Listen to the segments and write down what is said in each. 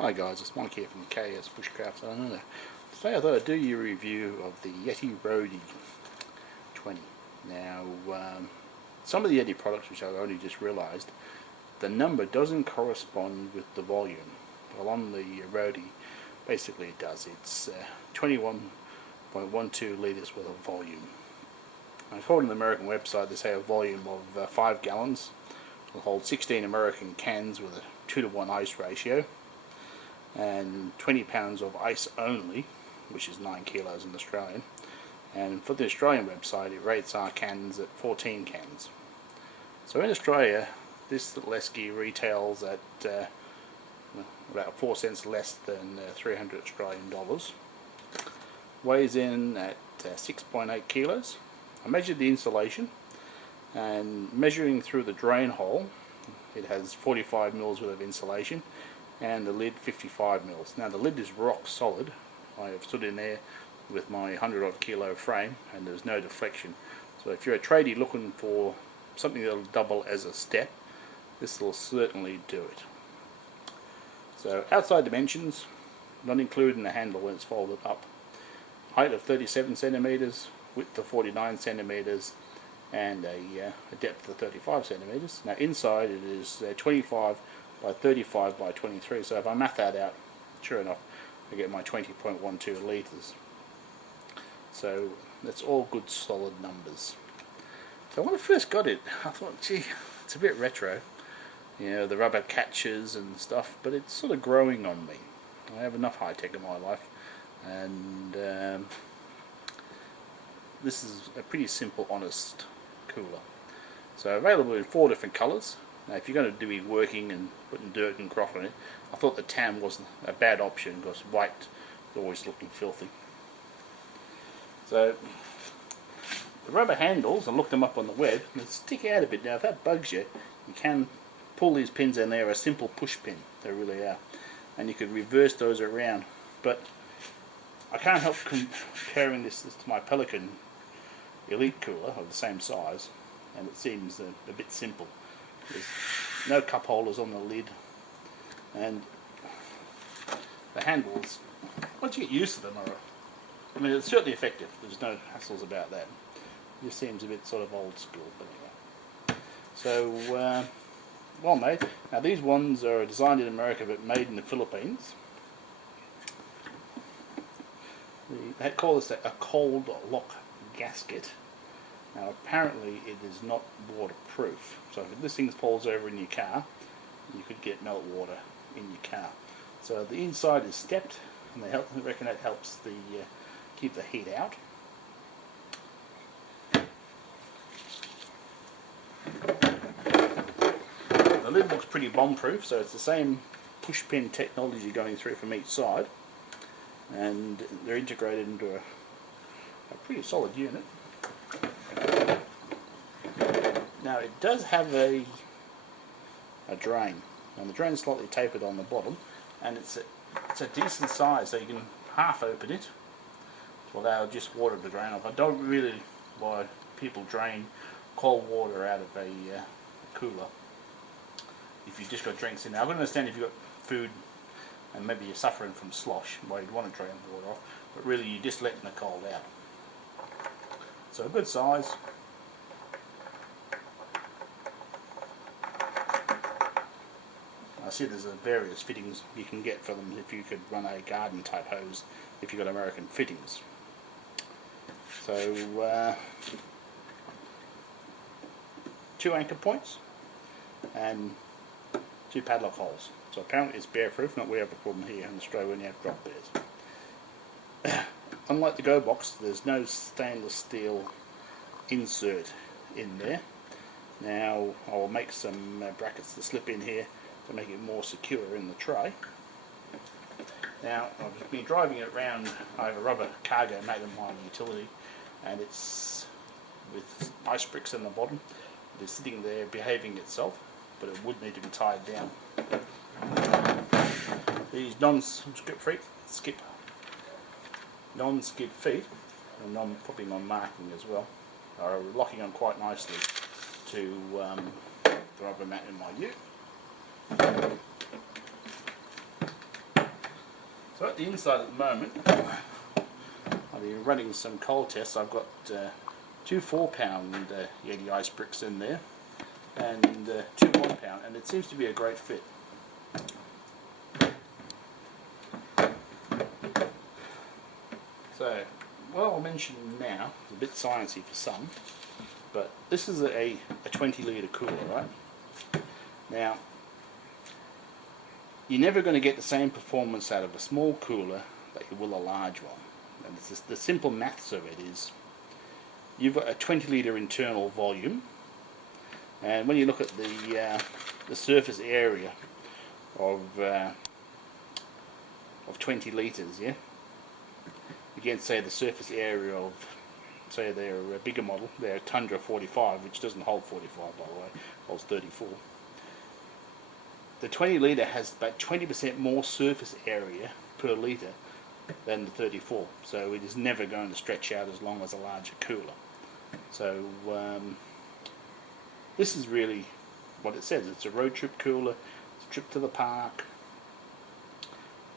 Hi guys, it's Mike here from KS Bushcraft. Today I thought I'd do you a review of the Yeti Roadie 20. Now, some of the Yeti products, which I've only just realised, the number doesn't correspond with the volume. Well, on the Roadie, basically it does. It's 21.12 litres worth of volume. According to the American website, they say a volume of 5 gallons will hold 16 American cans with a 2:1 ice ratio, and 20 pounds of ice only, which is 9 kilos in Australian. And for the Australian website, it rates our cans at 14 cans. So in Australia, this little esky retails at about 4 cents less than 300 Australian dollars. Weighs in at 6.8 kilos. I measured the insulation, and measuring through the drain hole, it has 45 mils worth of insulation, and the lid 55 mils. Now the lid is rock solid. I have stood in there with my 100 odd kilo frame and there's no deflection. So if you're a tradie looking for something that'll double as a step, this will certainly do it. So outside dimensions, not including the handle when it's folded up. Height of 37 centimeters, width of 49 centimeters, and a depth of 35 centimeters. Now inside it is 25 by 35 by 23, so if I math that out, sure enough I get my 20.12 litres. So that's all good solid numbers. So when I first got it, I thought, gee, it's a bit retro, you know, the rubber catches and stuff, but it's sort of growing on me. I have enough high tech in my life, and this is a pretty simple, honest cooler. So available in 4 different colours. Now if you're going to be working and putting dirt and crop on it, I thought the tan wasn't a bad option because white is always looking filthy. So the rubber handles, I looked them up on the web, and they stick out a bit. Now if that bugs you, you can pull these pins, and they're a simple push pin, they really are, and you could reverse those around. But I can't help comparing this to my Pelican Elite cooler of the same size, and it seems a bit simple. There's no cup holders on the lid, and the handles, once you get used to them, I mean, it's certainly effective. There's no hassles about that. It just seems a bit sort of old school, but anyway. So, well made. Now these ones are designed in America but made in the Philippines. They call this a cold lock gasket. Now apparently it is not waterproof, so if this thing falls over in your car, you could get melt water in your car. So the inside is stepped, and they reckon that helps the keep the heat out. The lid looks pretty bomb-proof, so it's the same push pin technology going through from each side, and they're integrated into a pretty solid unit. Now it does have a drain, and the drain is slightly tapered on the bottom, and it's a decent size, so you can half open it to allow just water to drain off. I don't really why people drain cold water out of a cooler if you've just got drinks in there. I can understand if you've got food and maybe you're suffering from slosh, why you'd want to drain the water off, but really you're just letting the cold out. So a good size. I see there's various fittings you can get for them if you could run a garden type hose if you've got American fittings. So 2 anchor points and 2 padlock holes. So apparently it's bear proof, not we have a problem here in Australia when you have drop bears. Unlike the Go Box, there's no stainless steel insert in there. Now I will make some brackets to slip in here to make it more secure in the tray. Now I've been driving it around. I have a rubber cargo made of my utility, and it's with ice bricks in the bottom. It's sitting there behaving itself, but it would need to be tied down. These non-skid feet, and probably non-marking as well, are locking on quite nicely to the rubber mat in my ute. So at the inside at the moment, I've been running some cold tests. I've got 2 4-pound Yeti ice bricks in there and 2 1-pound, and it seems to be a great fit. So what I'll mention now is a bit sciencey for some, but this is a 20 litre cooler, right? Now, you're never going to get the same performance out of a small cooler that you will a large one. And it's just, the simple maths of it is, you've got a 20 litre internal volume, and when you look at the surface area of 20 litres, yeah, against say the surface area of, say their bigger model, their Tundra 45, which doesn't hold 45 by the way, holds 34. The 20 litre has about 20% more surface area per litre than the 34, so it is never going to stretch out as long as a larger cooler. So this is really what it says. It's a road trip cooler, it's a trip to the park.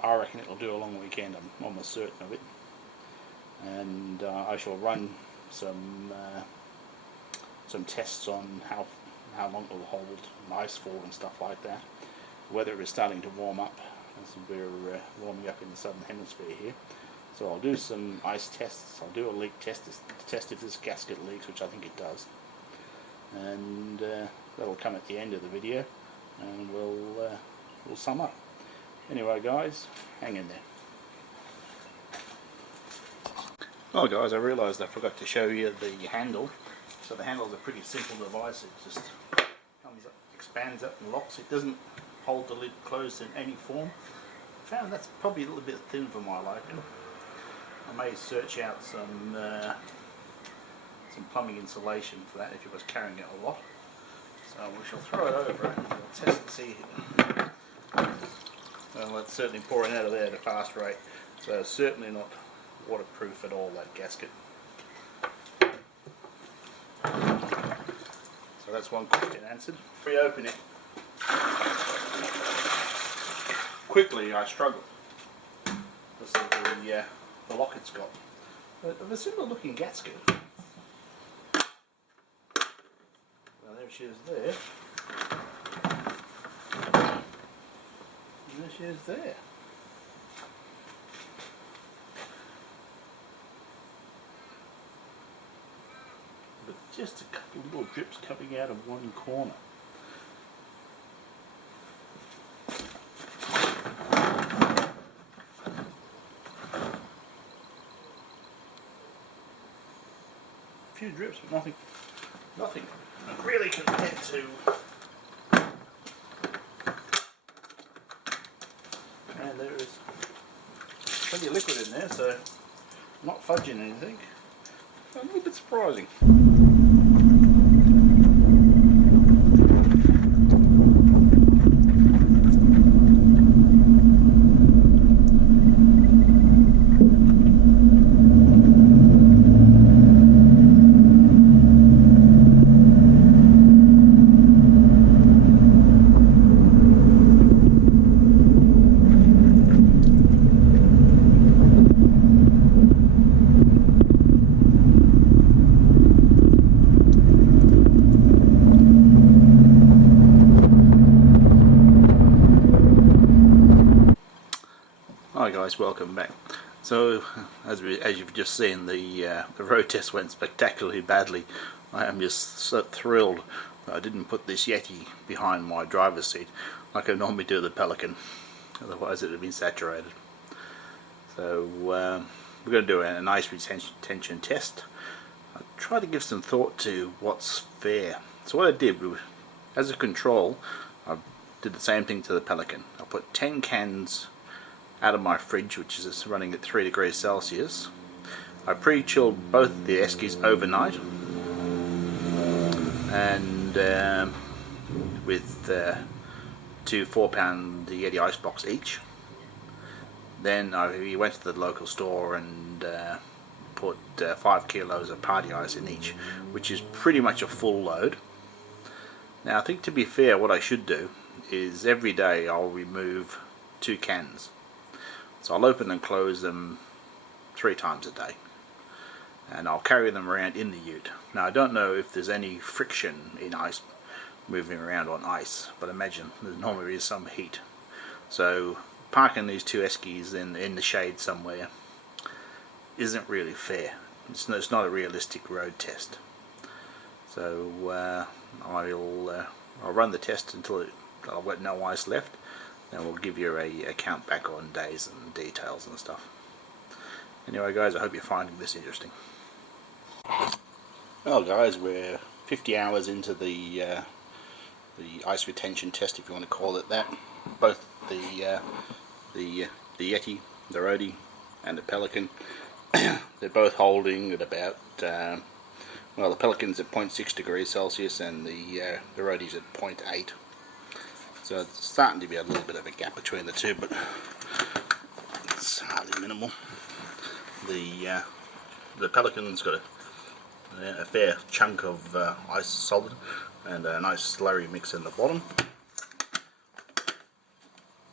I reckon it'll do a long weekend, I'm almost certain of it. And I shall run some tests on how long it will hold ice fall and stuff like that. Weather is starting to warm up as we're warming up in the southern hemisphere here. So I'll do some ice tests. I'll do a leak test to test if this gasket leaks, which I think it does. And that'll come at the end of the video, and we'll sum up. Anyway, guys, hang in there. Well guys, I realised I forgot to show you the handle. So the handle is a pretty simple device. It just comes up, expands up and locks. It doesn't hold the lid closed in any form. I found that's probably a little bit thin for my liking. I may search out some plumbing insulation for that if you was carrying it a lot. So we shall throw it over and we'll test and see. Well, it's certainly pouring out of there at a fast rate. So it's certainly not waterproof at all, that gasket. So that's one question answered. Reopen it. Quickly I struggle because of the lock it's got. But of a similar looking gasket. Well, there she is there. And there she is there. But just a couple of little drips coming out of one corner. A few drips, but nothing really compared to. And there is plenty of liquid in there, so not fudging anything. A little bit surprising. Hi guys, welcome back. So as you've just seen, the road test went spectacularly badly. I am just so thrilled that I didn't put this Yeti behind my driver's seat like I normally do the Pelican, otherwise it would have been saturated. So we're going to do an ice retention test. I tried to give some thought to what's fair. So what I did, as a control, I did the same thing to the Pelican. I put 10 cans out of my fridge, which is running at 3 degrees Celsius. I pre-chilled both the eskies overnight, and with 2 4-pound Yeti ice box each. Then we went to the local store and put 5 kilos of party ice in each, which is pretty much a full load. Now I think, to be fair, what I should do is every day I'll remove 2 cans. So I'll open and close them 3 times a day, and I'll carry them around in the ute. Now I don't know if there's any friction in ice moving around on ice, but imagine there normally is some heat. So parking these 2 eskies in the shade somewhere isn't really fair. It's not a realistic road test. So I'll run the test until I've got no ice left, and we'll give you a count back on days and details and stuff. Anyway guys, I hope you're finding this interesting. Well guys, we're 50 hours into the ice retention test, if you want to call it that. Both the Yeti, the Roadie and the Pelican, they're both holding at about, well, the Pelican's at 0.6 degrees Celsius and the Roadie's at 0.8. So it's starting to be a little bit of a gap between the two, but it's hardly minimal. The Pelican's got a fair chunk of ice solid and a nice slurry mix in the bottom.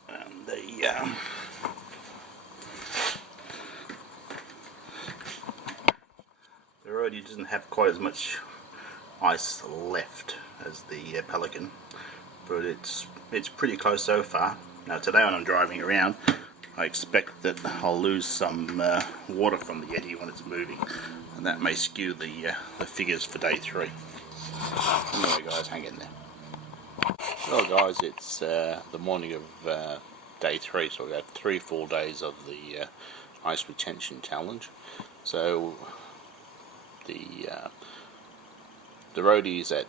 And the Roadie doesn't have quite as much ice left as the Pelican, but it's pretty close so far. Now today when I'm driving around, I expect that I'll lose some water from the Yeti when it's moving, and that may skew the figures for day 3. Anyway guys, hang in there. Well guys, it's the morning of day 3, so we have 3 full days of the ice retention challenge. So the Roadie's at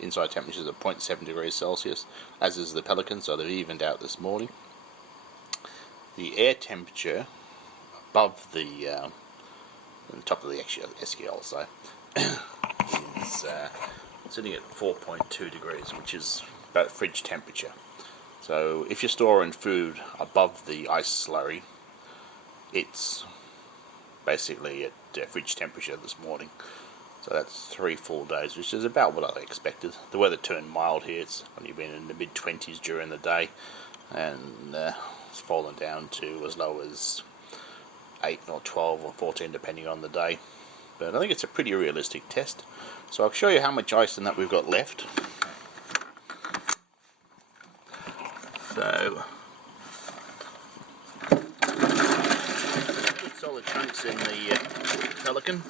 inside temperatures of 0.7 degrees Celsius, as is the Pelican, so they've evened out this morning. The air temperature above the top of the esky, I'll say, is sitting at 4.2 degrees, which is about fridge temperature. So if you're storing food above the ice slurry, it's basically at fridge temperature this morning. So that's 3 full days, which is about what I expected. The weather turned mild here. It's only been in the mid-20s during the day, and it's fallen down to as low as 8 or 12 or 14 depending on the day. But I think it's a pretty realistic test. So I'll show you how much ice and that we've got left. So good solid chunks in the Pelican.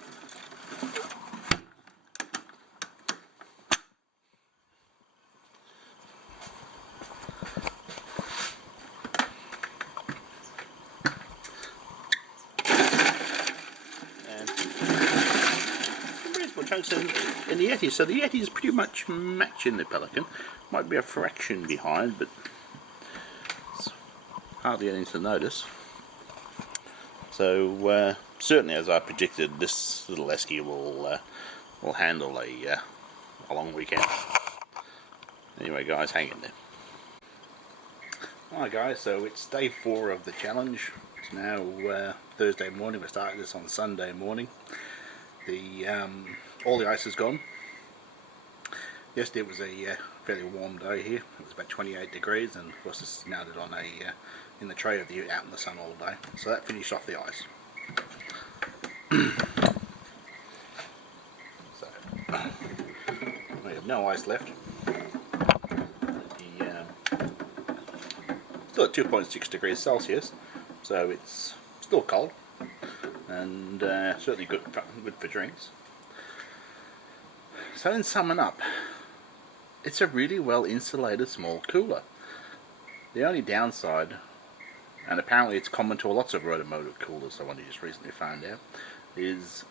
Chunks in the Yeti, so the Yeti is pretty much matching the Pelican. Might be a fraction behind, but it's hardly anything to notice. So certainly, as I predicted, this little esky will handle a long weekend. Anyway, guys, hang in there. Hi guys, so it's day 4 of the challenge. It's now Thursday morning. We started this on Sunday morning. All the ice is gone. Yesterday was a fairly warm day here. It was about 28 degrees, and of course this is mounted on in the tray of the ute out in the sun all day. So that finished off the ice. So we have no ice left. Still at 2.6 degrees Celsius, so it's still cold, and certainly good for drinks. So in summing up, it's a really well insulated small cooler. The only downside, and apparently it's common to lots of rotomotive coolers, I only just recently found out, is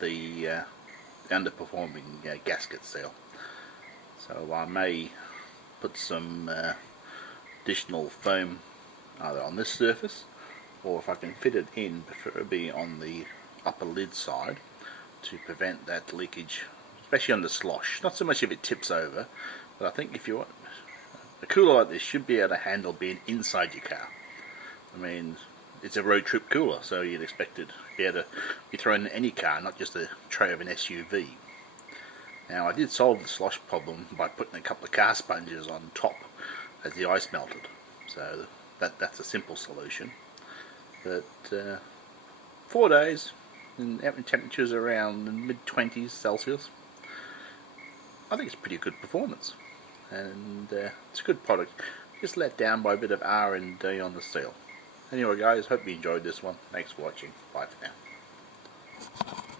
the underperforming gasket seal. So I may put some additional foam either on this surface, or if I can fit it in, preferably on the upper lid side, to prevent that leakage, especially on the slosh. Not so much if it tips over, but I think if you want a cooler like this, should be able to handle being inside your car. I mean, it's a road trip cooler, so you'd expect it to be able to be thrown in any car, not just the tray of an SUV. Now, I did solve the slosh problem by putting a couple of car sponges on top as the ice melted. So that's a simple solution. But 4 days and temperatures around the mid-20s Celsius, I think it's pretty good performance, and it's a good product. Just let down by a bit of R&D on the seal. Anyway guys, hope you enjoyed this one. Thanks for watching. Bye for now.